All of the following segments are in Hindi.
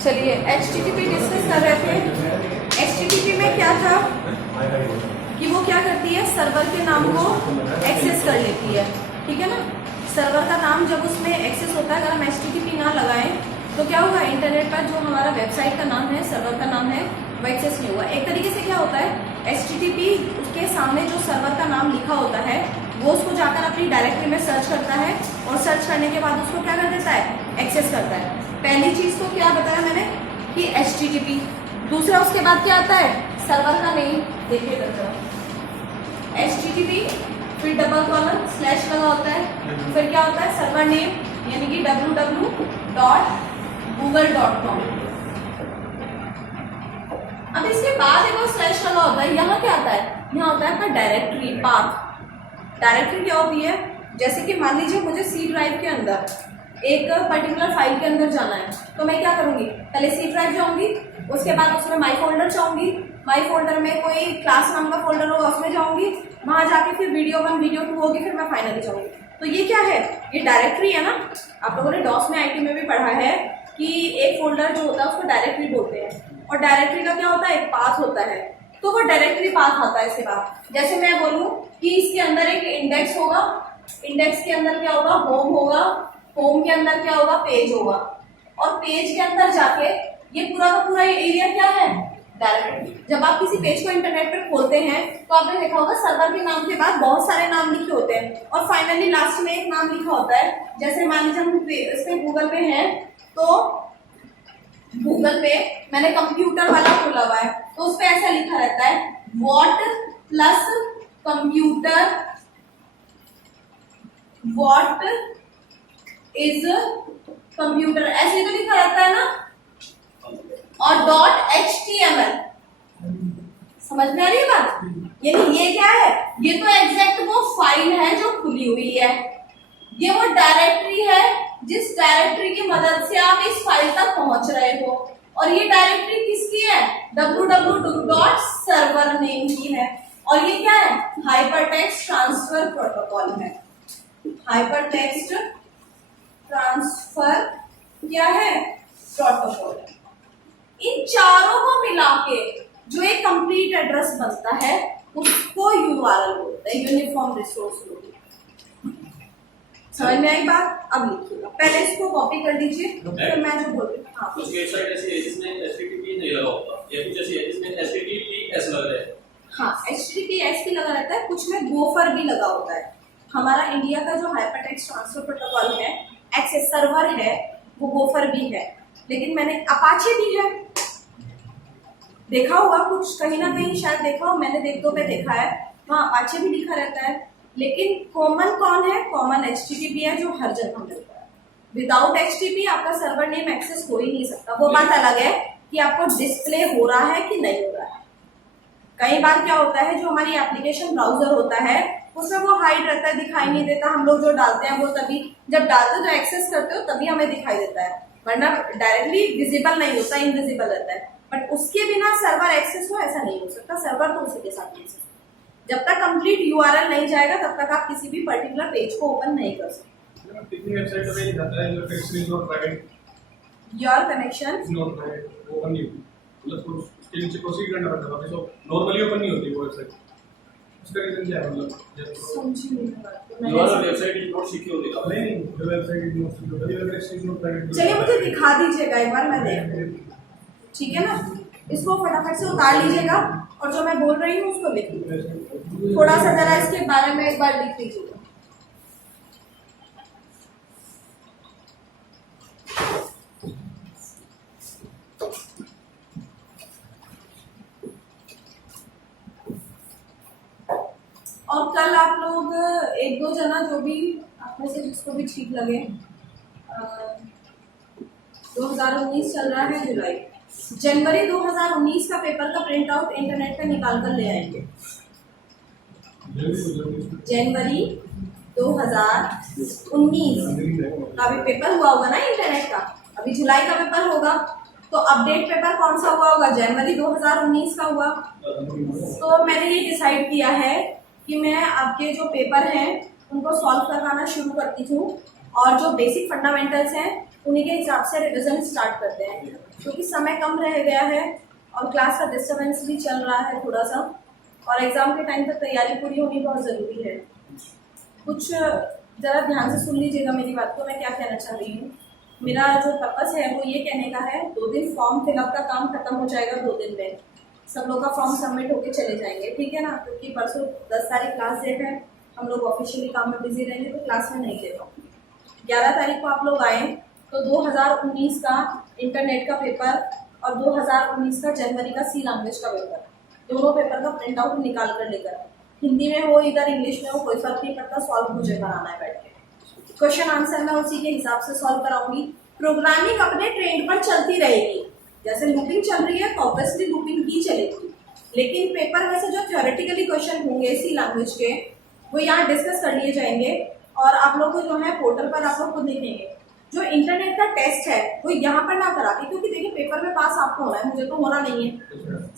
चलिए HTTP डिस्कस कर रहे थे। HTTP में क्या था कि वो क्या करती है, सर्वर के नाम को एक्सेस कर लेती है, ठीक है ना। सर्वर का नाम जब उसमें एक्सेस होता है, अगर हम HTTP ना लगाएं तो क्या होगा, इंटरनेट पर जो हमारा वेबसाइट का नाम है, सर्वर का नाम है, वो एक्सेस नहीं हुआ। एक तरीके से क्या होता है, HTTP उसके सामने जो सर्वर का नाम लिखा होता है वो उसको जाकर अपनी डायरेक्टरी में सर्च करता है और सर्च करने के बाद उसको क्या कर देता है, एक्सेस करता है। पहली चीज तो क्या बताया मैंने कि HTTP। दूसरा उसके बाद क्या आता है, सर्वर का नेम। देखिए HTTP फिर डबल कॉलन स्लैश लगा होता है, फिर क्या होता है, सर्वर नेम यानी कि www.google.com। अब इसके बाद एक और स्लैश लगा होता है, यहाँ क्या आता है, यहाँ होता है आपका डायरेक्टरी पाथ। डायरेक्टरी क्या होती है, जैसे कि मान लीजिए मुझे सी ड्राइव के अंदर एक पर्टिकुलर फाइल के अंदर जाना है, तो मैं क्या करूंगी, पहले सी ड्राइव जाऊंगी, उसके बाद उसमें माई फोल्डर जाऊंगी, माई फोल्डर में कोई क्लास नाम का फोल्डर होगा उसमें जाऊंगी, वहां जाके फिर वीडियो 1 वीडियो 2 होगी, फिर मैं फाइनली जाऊंगी। तो ये क्या है, ये डायरेक्टरी है ना। आप लोगों ने डॉस में IT में भी पढ़ा है कि एक फोल्डर जो होता है उसको डायरेक्टरी बोलते हैं, और डायरेक्टरी का क्या होता है, एक पाथ होता है, तो वो डायरेक्टरी पाथ आता है इसके बाद। जैसे मैं बोलूं कि इसके अंदर एक इंडेक्स होगा, इंडेक्स के अंदर क्या होगा, होम होगा, होम के अंदर क्या होगा, पेज होगा, और पेज के अंदर जाके ये पूरा का पूरा ये एरिया क्या है, डायरेक्टरी। जब आप किसी पेज को इंटरनेट पर खोलते हैं तो आपने देखा होगा सर्वर के नाम के बाद बहुत सारे नाम लिखे होते हैं और फाइनली लास्ट में एक नाम लिखा होता है। जैसे मान लीजिए हम इसमें गूगल पे हैं, तो गूगल पे मैंने कंप्यूटर वाला खोला हुआ है, तो उस पर ऐसा लिखा रहता है what plus computer, what is computer, ऐसे तो लिखा रहता है ना, और .html। समझ में आ रही है बात, यानी ये क्या है, ये तो एग्जैक्ट वो फाइल है जो खुली हुई है, ये वो डायरेक्टरी है जिस डायरेक्टरी की मदद से आप इस फाइल तक पहुंच रहे हो, और ये डायरेक्टरी किसकी है, www.servername की है, और ये क्या है, हाइपरटेक्स्ट ट्रांसफर प्रोटोकॉल है। हाइपरटेक्स्ट ट्रांसफर क्या है, प्रोटोकॉल है। इन चारों को मिला के जो एक कंप्लीट एड्रेस बनता है उसको URL बोलते हैं, यूनिफॉर्म रिसोर्स बोलते हैं। समझ में आई बात, अब लिखिएगा, पहले इसको कॉपी कर लीजिए, फिर मैं जो बोल रही हूँ। हाँ, कुछ वेबसाइट ऐसी है जिसमें HTTP नहीं लगा होता, या कुछ ऐसी है जिसमें HTTPS लगा है। हाँ, HTTPS भी लगा रहता है, कुछ में गोफर भी लगा होता है। हमारा इंडिया का जो हाइपरटेक्स्ट ट्रांसफर प्रोटोकॉल है, एक्सेस सर्वर है, वो गोफर भी है, लेकिन मैंने अपाचे भी है, देखा होगा कुछ कहीं ना कहीं, शायद देखा हो, मैंने दो पे देखा है, वहाँ अपाचे भी लिखा रहता है। लेकिन कॉमन कौन है, कॉमन HTTP है जो हर जगह मिलता है। विदाउट HTTP आपका सर्वर नेम एक्सेस हो ही नहीं सकता। वो बात अलग है कि आपको डिस्प्ले हो रहा है कि नहीं हो रहा है। कई बार क्या होता है, जो हमारी एप्लीकेशन ब्राउजर होता है उसमें वो हाइड रहता है, दिखाई नहीं देता, हम लोग जो डालते हैं वो तभी जब डालते हो, जो एक्सेस करते हो तभी हमें दिखाई देता है, वरना डायरेक्टली विजिबल नहीं होता, इनविजिबल रहता है। बट उसके बिना सर्वर एक्सेस हो ऐसा नहीं हो सकता, सर्वर तो उसी के साथ एक्सेस। जब तक कंप्लीट URL नहीं जाएगा तब तक आप किसी भी पर्टिकुलर पेज को ओपन नहीं कर सकते। योर कनेक्शन उसके नीचे प्रोसीड करना पड़ता है, तो नॉर्मली ओपन नहीं होती वो वेबसाइट। उसका रीजन क्या है, मतलब समझी नहीं बात को। URL website is not secure लिखा है। नहीं, जो वेबसाइट इज नॉट सिक्योर। चलिए मुझे दिखा दीजिएगा एक बार, मैं देख लूं, ठीक है ना। इसको फटाफट से उतार लीजिएगा और जो मैं बोल रही हूँ उसको लिख लीजिए, थोड़ा सा जरा इसके बारे में एक बार लिख लीजिएगा। और कल आप लोग 1-2 जना जो भी आप में से जिसको भी ठीक लगे, 2019 चल रहा है जुलाई, जनवरी 2019 का पेपर का प्रिंट आउट इंटरनेट पे निकाल कर ले आएंगे। जनवरी 2019 का भी पेपर हुआ होगा ना इंटरनेट का, अभी जुलाई का पेपर होगा, तो अपडेट पेपर कौन सा हुआ होगा, जनवरी 2019 का हुआ। तो मैंने ये डिसाइड किया है कि मैं आपके जो पेपर हैं उनको सॉल्व करवाना शुरू करती हूँ, और जो बेसिक फंडामेंटल्स हैं उन्हीं के हिसाब से रिविजन स्टार्ट करते हैं। क्योंकि समय कम रह गया है और क्लास का डिस्टर्बेंस भी चल रहा है थोड़ा सा, और एग्ज़ाम के टाइम तक तैयारी पूरी होनी बहुत ज़रूरी है। कुछ ज़रा ध्यान से सुन लीजिएगा मेरी बात को, मैं क्या कहना चाह रही हूँ। मेरा जो पर्पस है वो ये कहने का है, 2 दिन फॉर्म फिलअप का काम खत्म हो जाएगा, 2 दिन में सब लोग का फॉर्म सबमिट होके चले जाएंगे, ठीक है ना। क्योंकि परसों 10 तारीख क्लास डेट है, हम लोग ऑफिशियली काम में बिजी रहेंगे तो क्लास में नहीं दे पाऊँगी। 11 तारीख को आप लोग आए तो 2019 का इंटरनेट का पेपर और 2019 का जनवरी का सी लैंग्वेज का पेपर, दोनों पेपर का प्रिंट आउट निकाल कर लेकर, हिंदी में हो इधर इंग्लिश में हो कोई फर्क नहीं पड़ता, सॉल्व मुझे कराना है बैठ के। क्वेश्चन आंसर मैं उसी के हिसाब से सॉल्व कराऊंगी। प्रोग्रामिंग अपने ट्रेंड पर चलती रहेगी, जैसे लूपिंग चल रही है तो ऑब्वियसली लूपिंग ही चलेगी, लेकिन पेपर में से जो थ्योरेटिकली क्वेश्चन होंगे सी लैंग्वेज के वो यहाँ डिस्कस कर लिए जाएंगे और आप लोग को जो है पोर्टल पर आप लोग खुद देखेंगे। जो इंटरनेट का टेस्ट है वो यहाँ पर ना करा के, क्योंकि देखिए पेपर में पास आपको होना है, मुझे तो होना नहीं है,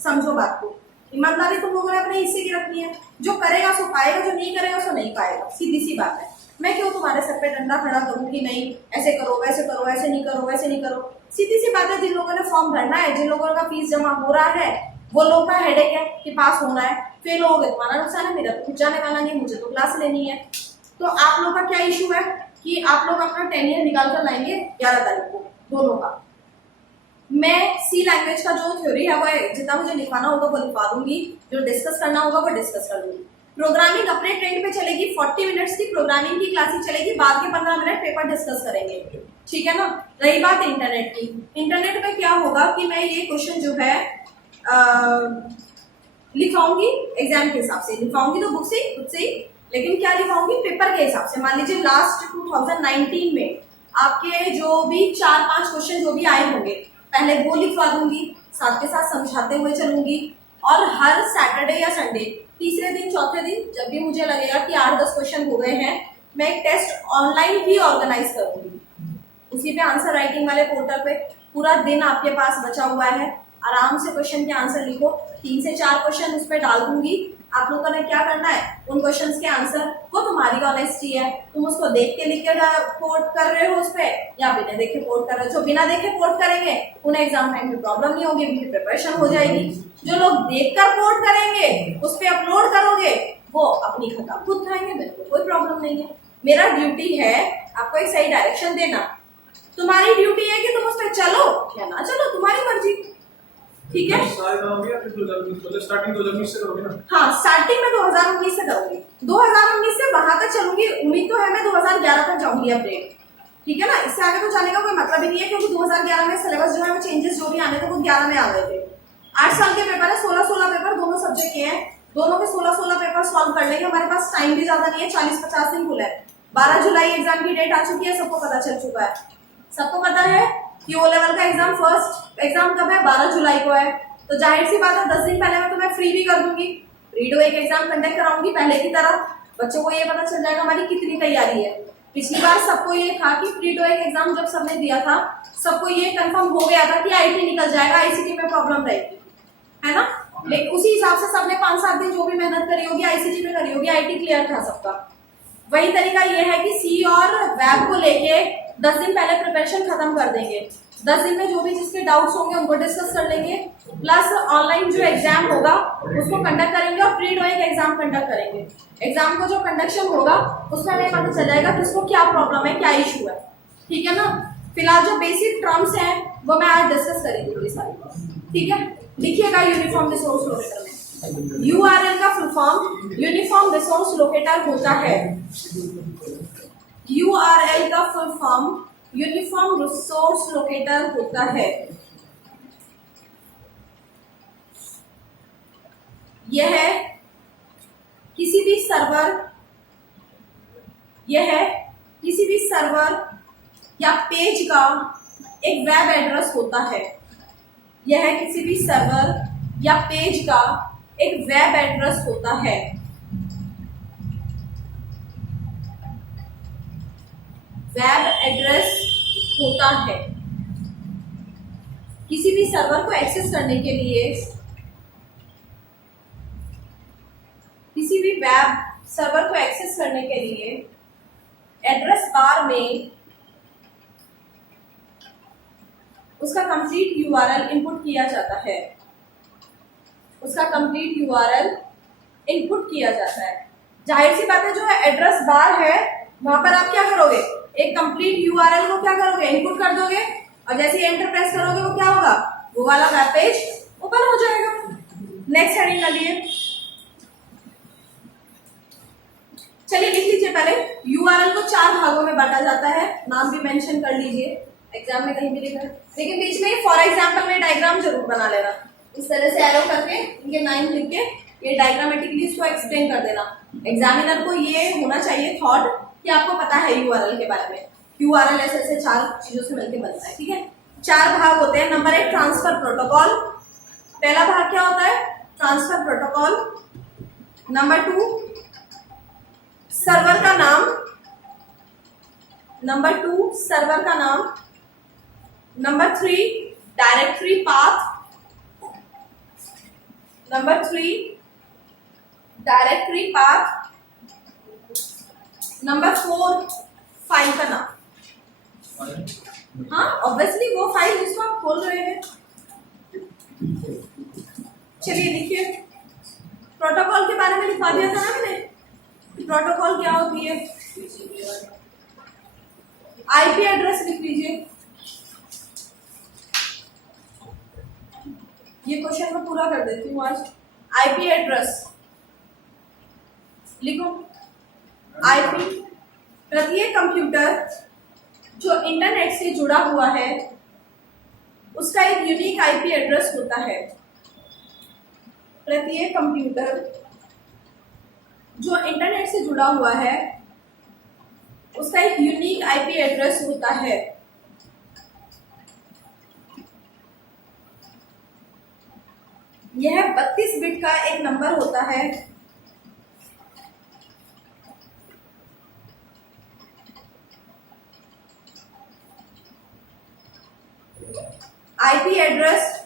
समझो बात को। ईमानदारी तुम लोगों ने अपने हिस्से की रखनी है, जो करेगा सो पाएगा, जो नहीं करेगा सो नहीं पाएगा, सीधी सी बात है। मैं क्यों तुम्हारे सर पे डंडा खड़ा करूँ कि नहीं ऐसे करो वैसे करो, ऐसे नहीं करो वैसे नहीं करो। सीधी सी बात है, जिन लोगों ने फॉर्म भरना है, जिन लोगों का फीस जमा हो रहा है, वो लोगों का हेडेक है कि पास होना है, फेल हो गए तुम्हारा नुकसान है, मेरा तो कुछ जाने वाला नहीं, मुझे तो क्लास लेनी है। तो आप लोग का क्या इशू है कि आप लोग अपना टेनियर निकाल कर लाएंगे 11 तारीख को दोनों का। मैं सी लैंग्वेज का जो थ्योरी है वो जितना मुझे लिखवाना होगा वो लिखवा दूंगी, जो डिस्कस करना होगा वो डिस्कस कर दूंगी। प्रोग्रामिंग अपने ट्रेंड पे चलेगी, 40 मिनट्स की प्रोग्रामिंग की क्लासेस चलेगी, बाद के 15 मिनट पेपर डिस्कस करेंगे, ठीक है ना। रही बात इंटरनेट की, इंटरनेट में क्या होगा कि मैं ये क्वेश्चन जो है लिखवाऊंगी एग्जाम के हिसाब से, लिखवाऊंगी तो बुक से खुद से ही, लेकिन क्या लिखवाऊंगी पेपर के हिसाब से। मान लीजिए लास्ट 2019 में आपके जो भी 4-5 क्वेश्चन जो भी आए होंगे पहले वो लिखवा दूंगी, साथ के साथ समझाते हुए चलूंगी, और हर सैटरडे या संडे तीसरे दिन चौथे दिन जब भी मुझे लगेगा कि 8-10 क्वेश्चन हो गए हैं, मैं एक टेस्ट ऑनलाइन भी ऑर्गेनाइज करूंगी। उसी पे आंसर राइटिंग वाले पोर्टल पे पूरा दिन आपके पास बचा हुआ है, आराम से क्वेश्चन के आंसर लिखो, 3 से 4 क्वेश्चन उस पर डाल दूंगी। आप लोगों ने क्या करना है, उन क्वेश्चंस के आंसर, वो तुम्हारी ऑनेस्टी है, तुम उसको देख के लिख के पोर्ट कर रहे हो उस पर या बिना देखे पोर्ट कर रहे हो। जो बिना देखे पोर्ट करेंगे उन्हें एग्जाम टाइम में प्रॉब्लम नहीं होगी, उनकी प्रिपरेशन हो जाएगी। जो लोग देखकर पोर्ट करेंगे उस पर अपलोड करोगे वो अपनी खता खुद खाएंगे, बिल्कुल कोई प्रॉब्लम नहीं है। मेरा ड्यूटी है आपको एक सही डायरेक्शन देना, तुम्हारी ड्यूटी है कि तुम उस पर चलो या ना चलो, तुम्हारी मर्जी, ठीक है। स्टार्टिंग 2019 से करोगे ना? हाँ, स्टार्टिंग में 2019 से करूंगी, 2019 से वहां तक चलूंगी, उम्मीद तो है मैं 2011 तक जाऊंगी अपडेट, ठीक है ना। इससे आगे तो जाने का कोई मतलब ही नहीं है, क्योंकि 2011 में सिलेबस जो है वो चेंजेस जो भी आने थे वो 11 में आ गए थे। 8 साल के पेपर है, 16 पेपर दोनों सब्जेक्ट के हैं, दोनों के 16 पेपर सॉल्व कर लेंगे। हमारे पास टाइम भी ज्यादा नहीं है, 40-50 दिन खुला है। 12 जुलाई एग्जाम की डेट आ चुकी है, सबको पता चल चुका है। सबको पता है कि ओ लेवल का एग्जाम फर्स्ट एग्जाम कब है, 12 जुलाई को है। तो जाहिर सी बात है 10 दिन पहले मैं तुम्हें फ्री भी कर दूंगी, रीडो एक एग्जाम कंडक्ट कराऊंगी पहले की तरह, बच्चों को ये पता चल जाएगा हमारी कितनी तैयारी है। पिछली बार सबको ये था कि रीडो एक एग्जाम जब सबने दिया था सबको ये कंफर्म हो गया था कि आईटी निकल जाएगा, आईसीटी में प्रॉब्लम रहेगी, है ना। लेकिन उसी हिसाब से सबने 5-7 दिन जो भी मेहनत करी होगी आईसीटी में करी होगी, आईटी क्लियर था सबका। वही तरीका ये है कि सी और वेब को लेके 10 दिन पहले प्रिपरेशन खत्म कर देंगे, 10 दिन में जो भी जिसके डाउट्स होंगे उनको डिस्कस कर लेंगे, प्लस ऑनलाइन जो एग्जाम होगा उसको कंडक्ट करेंगे और प्री डोइंग एग्जाम कंडक्ट करेंगे। एग्जाम को जो कंडक्शन होगा उसमें हमें पता चल जाएगा कि उसको क्या प्रॉब्लम है, क्या इशू है, ठीक है ना। फिलहाल जो बेसिक टर्म्स हैं वो मैं आज डिस्कस करेंगी थोड़ी सारी, ठीक है। लिखिएगा यूनिफॉर्म रिसोर्स लोकेटर में, यूआरएल का full form uniform resource locator होता है। यूआरएल का full form uniform resource locator होता है। यह है किसी भी सर्वर या पेज का एक वेब एड्रेस होता है। यह किसी भी सर्वर या पेज का एक वेब एड्रेस होता है। वेब एड्रेस होता है किसी भी सर्वर को एक्सेस करने के लिए, किसी भी वेब सर्वर को एक्सेस करने के लिए एड्रेस बार में उसका कंप्लीट यूआरएल इनपुट किया जाता है, उसका कंप्लीट यूआरएल इनपुट किया जाता है। जाहिर सी बात है, जो एड्रेस बार है वहां पर आप क्या करोगे, एक कंप्लीट यूआरएल को क्या करोगे, इनपुट कर दोगे, और जैसे ही एंटर प्रेस करोगे वो क्या होगा, वो वाला वेब पेज ओपन हो जाएगा। नेक्स्ट हेडिंग डालिए। चलिए लिख लीजिए, पहले यूआरएल को 4 भागों में बांटा जाता है, नाम भी मेंशन कर लीजिए, एग्जाम में कहीं भी लिखा है, लेकिन बीच में फॉर एग्जांपल में डायग्राम जरूर बना लेना, इस तरह से एरो करके इनके नाम लिख के ये डायग्रामेटिकली इसको एक्सप्लेन कर देना। एग्जामिनर को ये होना चाहिए थॉट कि आपको पता है यूआरएल के बारे में। यूआरएल ऐसे 4 चीजों से मिलकर बनता है, ठीक है। 4 भाग होते हैं। नंबर 1 ट्रांसफर प्रोटोकॉल, पहला भाग क्या होता है, ट्रांसफर प्रोटोकॉल। नंबर 2 सर्वर का नाम, नंबर 2 सर्वर का नाम। Number 3 directory path, number 3 directory path. Number 4 file का नाम। हाँ ऑब्वियसली वो फाइल जिसको आप खोल रहे हैं। चलिए लिखिए, प्रोटोकॉल के बारे में लिखवा दिया था ना मैंने, प्रोटोकॉल क्या होती है। आईपी एड्रेस लिख लीजिए, ये क्वेश्चन मैं पूरा कर देती हूँ आज। आईपी एड्रेस लिखो। आईपी प्रत्येक कंप्यूटर जो इंटरनेट से जुड़ा हुआ है उसका एक यूनिक आईपी एड्रेस होता है। प्रत्येक कंप्यूटर जो इंटरनेट से जुड़ा हुआ है उसका एक यूनिक आईपी एड्रेस होता है। यह 32 बिट का एक नंबर होता है। आईपी एड्रेस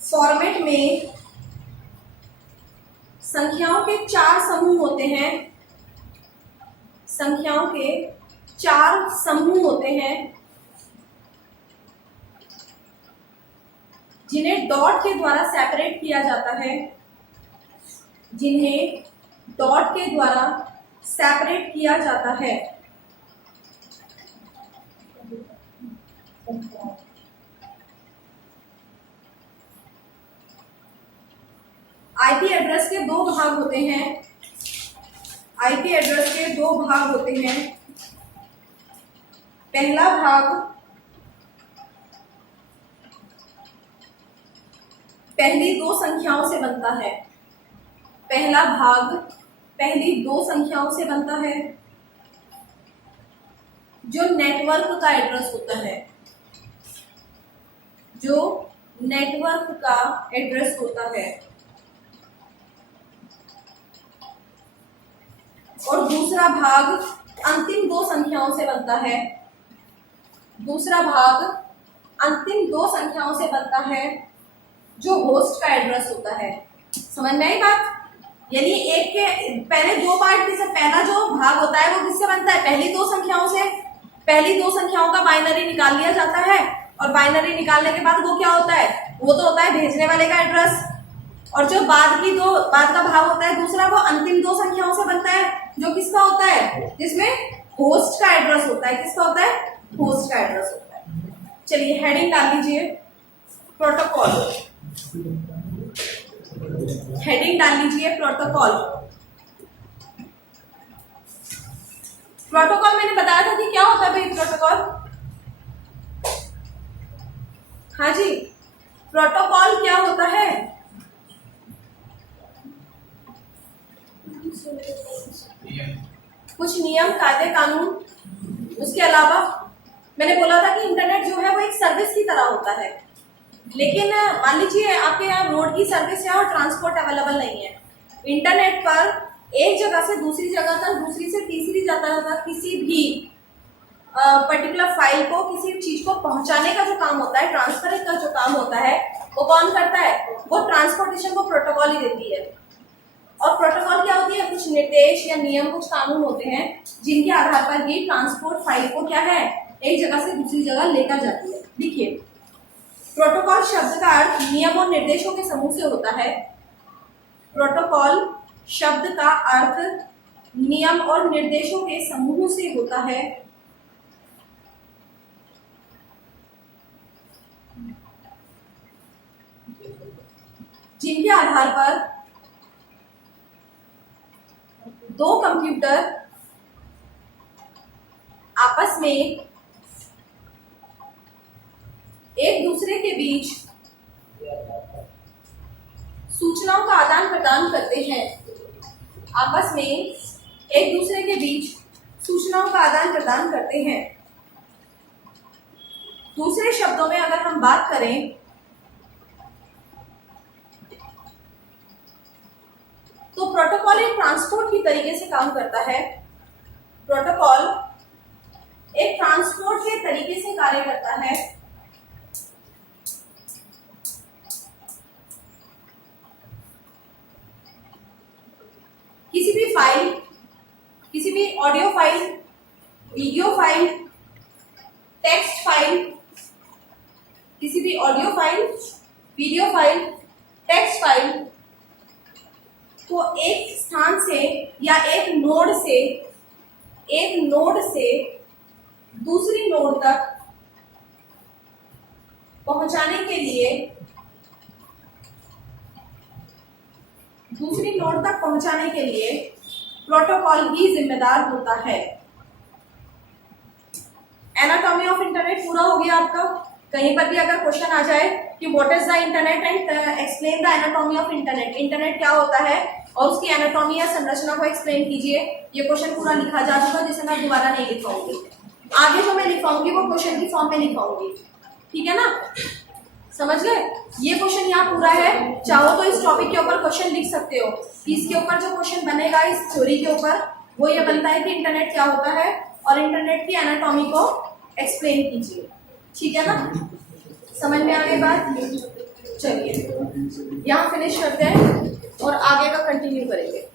फॉर्मेट में संख्याओं के 4 समूह होते हैं, संख्याओं के 4 समूह होते हैं जिन्हें डॉट के द्वारा सेपरेट किया जाता है, जिन्हें डॉट के द्वारा सेपरेट किया जाता है। आईपी एड्रेस के 2 भाग होते हैं। आईपी एड्रेस के 2 भाग होते हैं। पहला भाग पहली 2 संख्याओं से बनता है। पहला भाग पहली 2 संख्याओं से बनता है जो नेटवर्क का एड्रेस होता है, जो नेटवर्क का एड्रेस होता है। और दूसरा भाग अंतिम 2 संख्याओं से बनता है। दूसरा भाग अंतिम 2 संख्याओं से बनता है जो होस्ट का एड्रेस होता है। समझ में आई बात? यानी एक के पहले 2 पार्ट में से पहला जो भाग होता है वो किससे बनता है, पहली 2 संख्याओं से। पहली 2 संख्याओं का बाइनरी निकाल लिया जाता है और बाइनरी निकालने के बाद वो क्या होता है, वो तो होता है भेजने वाले का एड्रेस। और जो बाद का भाग होता है दूसरा, वो अंतिम 2 संख्याओं से बनता है जो किसका होता है, जिसमें होस्ट का एड्रेस होता है। किसका होता है, होस्ट का एड्रेस होता है। चलिए हेडिंग डाल लीजिए, प्रोटोकॉल। हेडिंग डाल लीजिए प्रोटोकॉल। प्रोटोकॉल मैंने बताया था कि क्या होता है भाई प्रोटोकॉल। हाँ जी, प्रोटोकॉल क्या होता है? कुछ नियम, कायदे, कानून। उसके अलावा मैंने बोला था कि इंटरनेट जो है वो एक सर्विस की तरह होता है, लेकिन मान लीजिए आपके यहाँ रोड की सर्विस है और ट्रांसपोर्ट अवेलेबल नहीं है। इंटरनेट पर एक जगह से दूसरी जगह तक, दूसरी से तीसरी जगह तक किसी भी पर्टिकुलर फाइल को, किसी चीज को पहुंचाने का जो काम होता है, ट्रांसफर का जो काम होता है, वो कौन करता है? वो ट्रांसपोर्टेशन को प्रोटोकॉल ही देती है। और प्रोटोकॉल क्या होती है? कुछ निर्देश या नियम, कुछ कानून होते हैं जिनके आधार पर ये ट्रांसपोर्ट फाइल को क्या है, एक जगह से दूसरी जगह लेकर जाती है। देखिए, प्रोटोकॉल शब्द का अर्थ नियम और निर्देशों के समूह से होता है। प्रोटोकॉल शब्द का अर्थ नियम और निर्देशों के समूह से होता है। जिनके आधार पर दो कंप्यूटर आपस में एक दूसरे के बीच सूचनाओं का आदान प्रदान करते हैं। आपस में एक दूसरे के बीच सूचनाओं का आदान प्रदान करते हैं। दूसरे शब्दों में अगर हम बात करें तो प्रोटोकॉल एक ट्रांसपोर्ट की तरीके से काम करता है। प्रोटोकॉल एक ट्रांसपोर्ट के तरीके से कार्य करता है। किसी भी फाइल, किसी भी audio file, video file, text file, किसी भी audio file, video file, text file को एक स्थान से या एक नोड से दूसरी नोड तक पहुंचाने के लिए प्रोटोकॉल ही जिम्मेदार होता है। एनाटॉमी ऑफ इंटरनेट पूरा हो गया आपका। कहीं पर भी अगर क्वेश्चन आ जाए कि what is the internet and explain the anatomy of internet, internet क्या होता है और उसकी एनाटॉमी या संरचना को एक्सप्लेन कीजिए, ये क्वेश्चन पूरा लिखा जा चुका, जिसे मैं दोबारा नहीं लिखाऊंगी। आगे जो मैं लिखाऊंगी वो क्वेश्चन की फॉर्म में लिखाऊंगी, ठीक है ना? समझ गए? ये क्वेश्चन यहाँ पूरा है। चाहो तो इस टॉपिक के ऊपर क्वेश्चन लिख सकते हो। इसके ऊपर जो क्वेश्चन बनेगा इस थ्योरी के ऊपर वो ये बनता है कि इंटरनेट क्या होता है और इंटरनेट की एनाटॉमी को एक्सप्लेन कीजिए, ठीक है ना? समझ में आ गई बात? चलिए यहाँ फिनिश करते हैं और आगे का कंटिन्यू करेंगे।